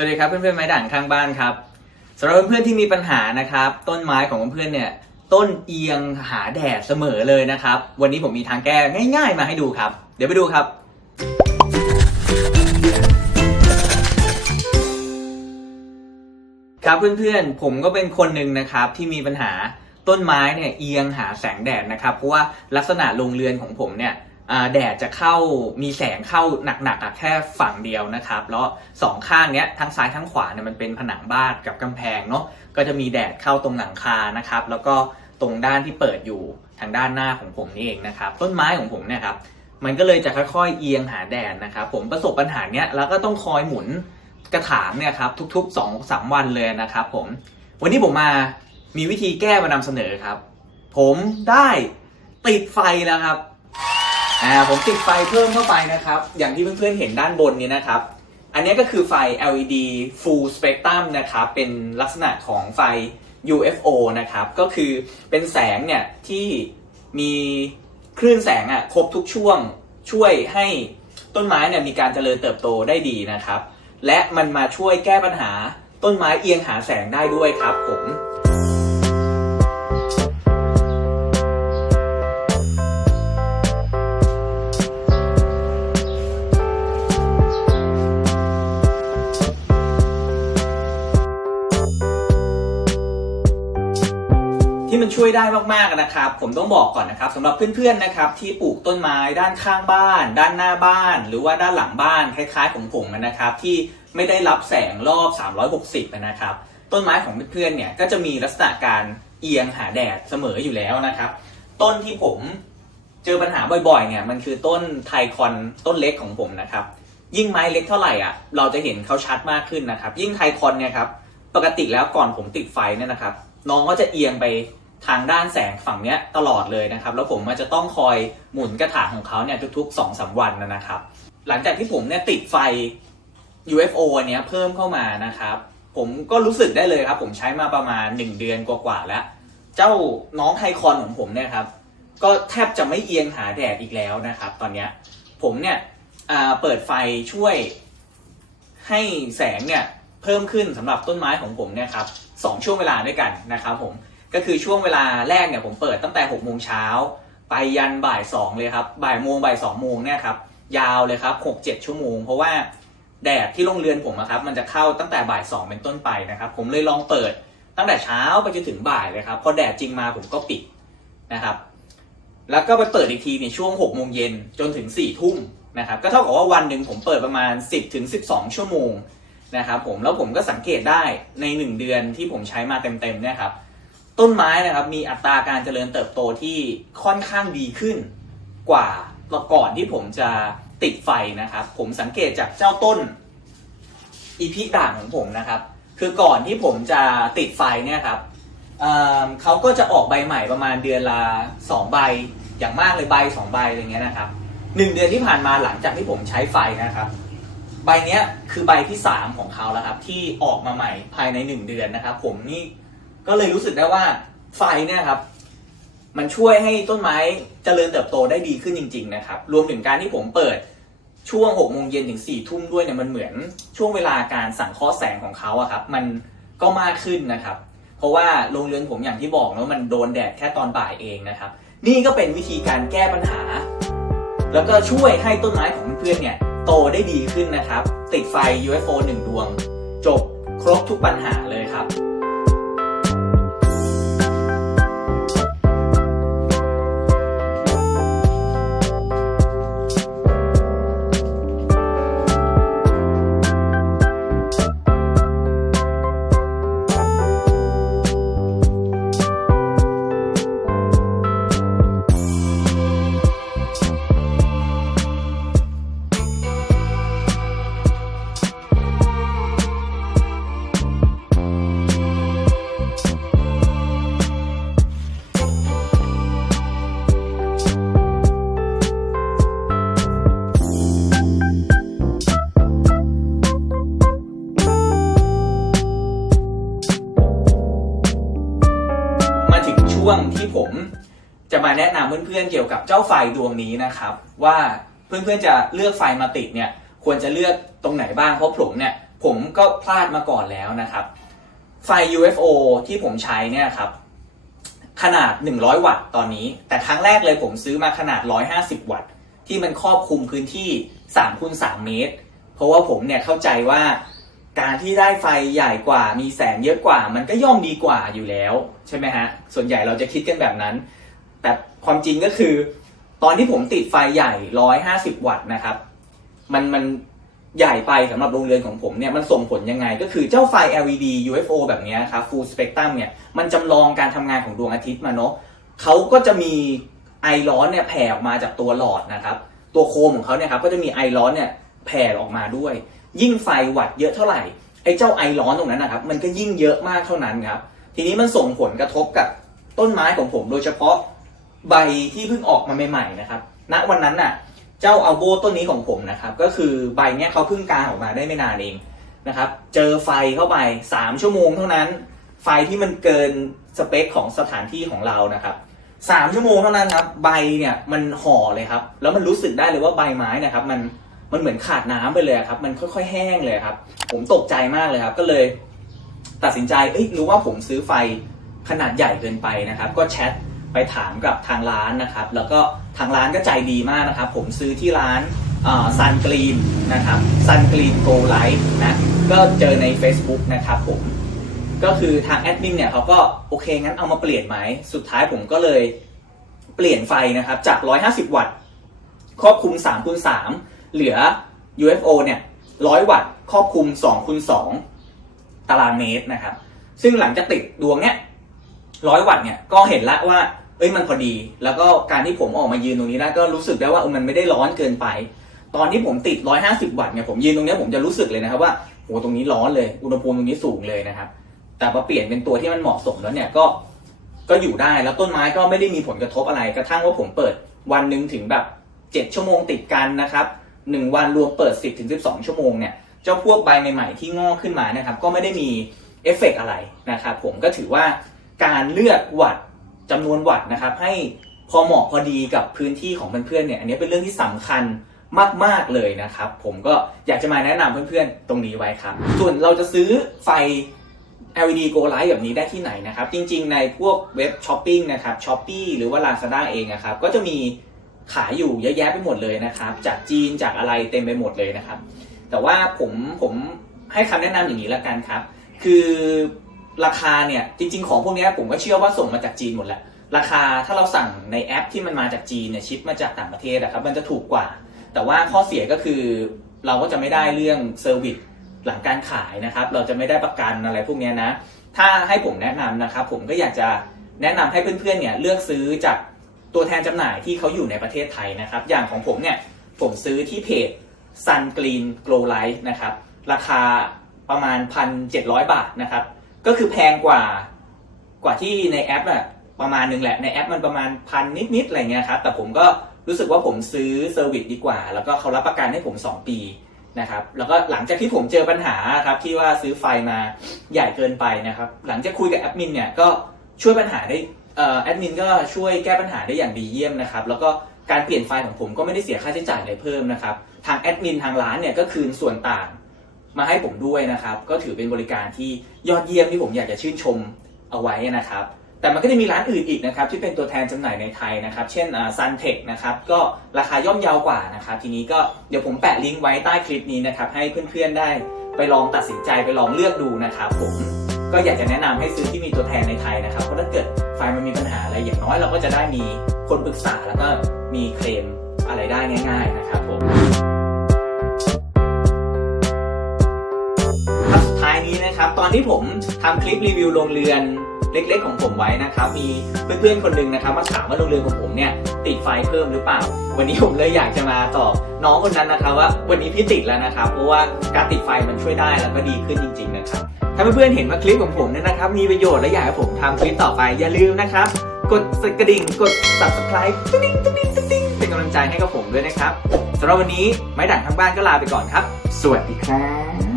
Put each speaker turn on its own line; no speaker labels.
วัสดีครับเพื่อนๆไม้ด่างข้างบ้านครับสำหรับเพื่อนๆที่มีปัญหานะครับ ต้นไม้ของเพื่อนๆเนี่ยต้นเอียงหาแดดเสมอเลยนะครับ วันนี้ผมมีทางแก้ง่ายๆมาให้ดูครับ เดี๋ยวไปดูครับ ครับเพื่อนๆผมก็เป็นคนหนึ่งนะครับที่มีปัญหาต้นไม้เนี่ยเอียงหาแสงแดดนะครับเพราะว่าลักษณะโรงเรือนของผมเนี่ย แดดจะเข้ามีแสงเข้าหนักๆอะแค่ฝั่งเดียวนะครับ แล้วสองข้างเนี้ยทั้งซ้ายทั้งขวาเนี่ยมันเป็นผนังบ้านกับกำแพงเนาะก็จะมีแดดเข้าตรงหลังคานะครับ แล้วก็ตรงด้านที่เปิดอยู่ทางด้านหน้าของผมนี่เองนะครับ ต้นไม้ของผมเนี่ยครับมันก็เลยจะค่อยๆเอียงหาแดดนะครับ ผมประสบปัญหาเนี้ยแล้วก็ต้องคอยหมุนกระถางเนี่ยครับทุกๆ2อสามวันเลยนะครับ ผมวันนี้ผมมามีวิธีแก้มานำเสนอครับ ผมได้ติดไฟแล้วครับ อ่าผมติดไฟเพิ่มเข้าไปนะครับ อย่างที่เพื่อนๆเห็นด้านบนนี้นะครับ อันนี้ก็คือไฟ LED full spectrum นะครับ เป็นลักษณะของไฟ UFO นะครับ ก็คือเป็นแสงเนี่ยที่มีคลื่นแสงอะครบทุกช่วงช่วยให้ต้นไม้เนี่ยมีการเจริญเติบโตได้ดีนะครับ และมันมาช่วยแก้ปัญหาต้นไม้เอียงหาแสงได้ด้วยครับผม ที่มันช่วยได้มากๆนะครับ ผมต้องบอกก่อนนะครับสำหรับเพื่อนๆนะครับที่ปลูกต้นไม้ด้านข้างบ้าน ด้านหน้าบ้าน หรือว่าด้านหลังบ้านคล้ายๆของผมนะครับ ที่ไม่ได้รับแสงรอบ 360 นะครับ ต้นไม้ของเพื่อนๆเนี่ยก็จะมีลักษณะการเอียงหาแดดเสมออยู่แล้วนะครับ ต้นที่ผมเจอปัญหาบ่อยๆเนี่ยมันคือต้นไทคอนต้นเล็กของผมนะครับ ยิ่งไม้เล็กเท่าไหร่อะเราจะเห็นเขาชัดมากขึ้นนะครับ ยิ่งไทคอนเนี่ยครับปกติแล้วก่อนผมติดไฟเนี่ยนะครับน้องก็จะเอียงไป ทางด้านแสงฝั่งเนี้ยตลอดเลยนะครับ แล้วผมมันจะต้องคอยหมุนกระถางของเขาเนี่ยทุกๆ2อสวันนะครับ หลังจากที่ผมเนี่ยติดไฟ UFO อันเนี้ยเพิ่มเข้ามานะครับ ผมก็รู้สึกได้เลยครับ ผมใช้มาประมาณ 1 เดือนกว่าๆแล้ว เจ้าน้องไทคอนของผมเนี่ยครับ ก็แทบจะไม่เอียงหาแดดอีกแล้วนะครับ ตอนเนี้ยผมเนี่ยอ่าเปิดไฟช่วยให้แสงเนี่ยเพิ่มขึ้นสำหรับต้นไม้ของผมเนี่ยครับสองช่วงเวลาด้วยกันนะครับผม ก็คือช่วงเวลาแรกเนี่ยผมเปิดตั้งแต่6กโมงเช้าไปยันบ่ายสองเลยครับบ่ายโมงบ่ายสองโมงเนี่ยครับยาวเลยครับหกเจ็ดชั่วโมง เพราะว่าแดดที่โรงเรือนผมอะครับมันจะเข้าตั้งแต่บ่ายสองเป็นต้นไปนะครับผมเลยลองเปิดตั้งแต่เช้าไปจนถึงบ่ายเลยครับพอแดดจริงมาผมก็ปิดนะครับ แล้วก็ไปเปิดอีกทีในช่วง6กโมงเย็นจนถึง4ี่ทุ่มนะครับก็เท่ากับว่าวันหนึ่งผมเปิดประมาณ 10ถึง12 ชั่วโมงนะครับผมแล้วผมก็สังเกตได้ใน 1 เดือนที่ผมใช้มาเต็มๆเนี่ยครับ ต้นไม้นะครับมีอัตราการเจริญเติบโตที่ค่อนข้างดีขึ้นกว่าก่อนที่ผมจะติดไฟนะครับ ผมสังเกตจากเจ้าต้นอีพิด่างของผมนะครับ คือก่อนที่ผมจะติดไฟเนี่ยครับเเขาก็จะออกใบใหม่ประมาณเดือนละสองใบอย่างมากเลยใบสองใบอะไรเงี้ยนะครับหนึ่งเดือนที่ผ่านมาหลังจากที่ผมใช้ไฟนะครับ ใบเนี้ยคือใบที่สามของเขาแล้วครับ ที่ออกมาใหม่ภายในหนึ่งเดือนนะครับ ผมนี่ ก็เลยรู้สึกได้ว่าไฟเนี่ยครับ มันช่วยให้ต้นไม้เจริญเติบโตได้ดีขึ้นจริง ๆ นะครับ รวมถึงการที่ผมเปิดช่วง6โมงเย็นถึง4ทุ่มด้วยเนี่ยมันเหมือนช่วงเวลาการสั่งเคราะห์แสงของเขาอะครับ มันก็มากขึ้นนะครับ เพราะว่าโรงเรือนผมอย่างที่บอกนะว่ามันโดนแดดแค่ตอนบ่ายเองนะครับ นี่ก็เป็นวิธีการแก้ปัญหา แล้วก็ช่วยให้ต้นไม้ของเพื่อนเนี่ยโตได้ดีขึ้นนะครับ ติดไฟ UFO 1 ดวง จบครบทุกปัญหาเลยครับ เพื่อนๆเกี่ยวกับเจ้าไฟดวงนี้นะครับ ว่าเพื่อนๆจะเลือกไฟมาติดเนี่ยควรจะเลือกตรงไหนบ้างเพราะผมเนี่ยผมก็พลาดมาก่อนแล้วนะครับ ไฟ UFO ที่ผมใช้เนี่ยครับขนาด 100 วัตต์ตอนนี้ แต่ครั้งแรกเลยผมซื้อมาขนาด 150 วัตต์ ที่มันครอบคลุมพื้นที่3คูณ3เมตร เพราะว่าผมเนี่ยเข้าใจว่าการที่ได้ไฟใหญ่กว่ามีแสงเยอะกว่า มันก็ย่อมดีกว่าอยู่แล้ว ใช่ไหมฮะ ส่วนใหญ่เราจะคิดกันแบบนั้น แต่ ความจริงก็คือ ตอนที่ผมติดไฟใหญ่150วัตต์นะครับ มันมันใหญ่ไปสำหรับโรงเรือนของผมเนี่ยมันส่งผลยังไง ก็คือเจ้าไฟ LED UFO แบบนี้ครับ full spectrum เนี่ยมันจำลองการทำงานของดวงอาทิตย์มาเนาะเขาก็จะมีไอร้อนเนี่ยแผ่ออกมาจากตัวหลอดนะครับ ตัวโคมของเขาเนี่ยครับก็จะมีไอร้อนเนี่ยแผ่ออกมาด้วย ยิ่งไฟวัตต์เยอะเท่าไหร่ไอ้เจ้าไอร้อนตรงนั้นนะครับ มันก็ยิ่งเยอะมากเท่านั้นครับ ทีนี้มันส่งผลกระทบกับต้นไม้ของผมโดยเฉพาะ ใบที่เพิ่งออกมาใหม่ๆนะครับ ณ วันนั้นน่ะ เจ้าอัลโบต้นนี้ของผมนะครับ ก็คือใบเนี้ยเขาเพิ่งกางออกมาได้ไม่นานเองนะครับ เจอไฟเข้าไป 3 ชั่วโมงเท่านั้น ไฟที่มันเกินสเปคของสถานที่ของเรานะครับสามชั่วโมงเท่านั้นครับ ใบเนี่ยมันห่อเลยครับ แล้วมันรู้สึกได้เลยว่าใบไม้นะครับ มันมันเหมือนขาดน้ำไปเลยครับ มันค่อย ๆ แห้งเลยครับ ผมตกใจมากเลยครับ ก็เลย ตัดสินใจเอ้ยรู้ว่าผมซื้อไฟขนาดใหญ่เกินไปนะครับ ก็แชท ไปถามกับทางร้านนะครับ แล้วก็ทางร้านก็ใจดีมากนะครับ ผมซื้อที่ร้านซันกรีนนะครับซันกรีนโกไลท์นะก็เจอใน Facebook นะครับผมก็คือทางแอดมินเนี่ยเขาก็โอเคงั้นเอามาเปลี่ยนไหม สุดท้ายผมก็เลยเปลี่ยนไฟนะครับ จาก 150 วัตต์ ครอบคลุม3คูณ3เหลือ UFO เนี่ย100 วัตต์ ครอบคลุม2คูณ2ตารางเมตรนะครับ ซึ่งหลังจากติดดวงเนี้ย ร้อยวัตต์เนี่ยก็เห็นละว่า เอ้ยมันพอดี แล้วก็การที่ผมออกมายืนตรงนี้ได้ก็รู้สึกได้ว่ามันไม่ได้ร้อนเกินไป ตอนที่ผมติด 150 วัตต์เนี่ยผมยืนตรงนี้ผมจะรู้สึกเลยนะครับว่าโหตรงนี้ร้อนเลย อุณหภูมิตรงนี้สูงเลยนะครับ แต่พอเปลี่ยนเป็นตัวที่มันเหมาะสมแล้วเนี่ยก็ก็อยู่ได้แล้วต้นไม้ก็ไม่ได้มีผลกระทบอะไร กระทั่งว่าผมเปิดวันหนึ่งถึงแบบ7ชั่วโมงติดกันนะครับหนึ่งวันรวมเปิด 10ถึง12 ชั่วโมงเนี่ยเจ้าพวกใบใหม่ๆที่งอกขึ้นมานะครับ ก็ไม่ได้มีเอฟเฟกอะไรนะครับผมก็ถือว่า การเลือกวัตต์จำนวนวัตต์นะครับ ให้พอเหมาะพอดีกับพื้นที่ของเพื่อนๆเนี่ยอันนี้เป็นเรื่องที่สำคัญมากๆเลยนะครับ ผมก็อยากจะมาแนะนำเพื่อนๆตรงนี้ไว้ครับ ส่วนเราจะซื้อไฟ LED Go Light แบบนี้ได้ที่ไหนนะครับ จริงๆ ในพวกเว็บช้อปปิ้งนะครับช้อปปีหรือว่า Lazada เองนะครับ ก็จะมีขายอยู่เยอะแยะไปหมดเลยนะครับ จากจีนจากอะไรเต็มไปหมดเลยนะครับ แต่ว่าผมผมให้คำแนะนำอย่างนี้ละกันครับ คือ ราคาเนี่ยจริง ๆ ของพวกนี้ผมก็เชื่อว่าส่งมาจากจีนหมดแหละราคาถ้าเราสั่งในแอปที่มันมาจากจีนเนี่ยชิปมาจากต่างประเทศนะครับมันจะถูกกว่า แต่ว่าข้อเสียก็คือเราก็จะไม่ได้เรื่องเซอร์วิสหลังการขายนะครับ เราจะไม่ได้ประกันอะไรพวกนี้นะ ถ้าให้ผมแนะนำนะครับ ผมก็อยากจะแนะนำให้เพื่อนๆเนี่ยเลือกซื้อจากตัวแทนจำหน่ายที่เขาอยู่ในประเทศไทยนะครับ อย่างของผมเนี่ยผมซื้อที่เพจ Sun Green Glow Light นะครับ ราคาประมาณ 1,700 บาทนะครับ ก็คือแพงกว่ากว่าที่ในแอปอะประมาณนึงแหละในแอปมันประมาณพันนิดๆอะไรเงี้ยครับแต่ผมก็รู้สึกว่าผมซื้อเซอร์วิสดีกว่า แล้วก็เขารับประกันให้ผม 2 ปีนะครับแล้วก็หลังจากที่ผมเจอปัญหาครับที่ว่าซื้อไฟมาใหญ่เกินไปนะครับหลังจากคุยกับแอดมินเนี่ยก็ช่วยปัญหาได้เอ่อแอดมินก็ช่วยแก้ปัญหาได้อย่างดีเยี่ยมนะครับแล้วก็การเปลี่ยนไฟของผมก็ไม่ได้เสียค่าใช้จ่ายอะไรเพิ่มนะครับทางแอดมินทางร้านเนี่ยก็คืนส่วนต่าง มาให้ผมด้วยนะครับ ก็ถือเป็นบริการที่ยอดเยี่ยมที่ผมอยากจะชื่นชมเอาไว้นะครับ แต่มันก็จะมีร้านอื่นอีกนะครับ ที่เป็นตัวแทนจำหน่ายในไทยนะครับ เช่นซันเทคนะครับ ก็ราคาย่อมเยาวกว่านะครับ ทีนี้ก็เดี๋ยวผมแปะลิงก์ไว้ใต้คลิปนี้นะครับ ให้เพื่อนๆได้ไปลองตัดสินใจไปลองเลือกดูนะครับผมก็อยากจะแนะนำให้ซื้อที่มีตัวแทนในไทยนะครับ เพราะถ้าเกิดไฟมันมีปัญหาอะไรอย่างน้อยเราก็จะได้มีคนปรึกษาแล้วก็มีเคลมอะไรได้ง่าย ๆ นะครับผม ครับ ตอนที่ผมทำคลิปรีวิวโรงเรือนเล็ก ๆ ของผมไว้นะครับ มีเพื่อนๆคนหนึ่งนะครับ มาถามว่าโรงเรือนของผมเนี่ยติดไฟเพิ่มหรือเปล่า วันนี้ผมเลยอยากจะมาตอบน้องคนนั้นนะครับว่าวันนี้พี่ติดแล้วนะครับ เพราะว่าการติดไฟมันช่วยได้แล้วก็ดีขึ้นจริง ๆ นะครับ ถ้าเพื่อนๆเห็นว่าคลิปของผมเนี่ยนะครับ มีประโยชน์และอยากให้ผมทำคลิปต่อไปอย่าลืมนะครับ กดกระดิ่งกด subscribe ติ๊งติ๊งติ๊งติ๊งเป็นกำลังใจให้กับผมด้วยนะครับสำหรับวันนี้ไม้ด่างทั้งบ้านก็ลาไปก่อนครับ สวัสดีครับ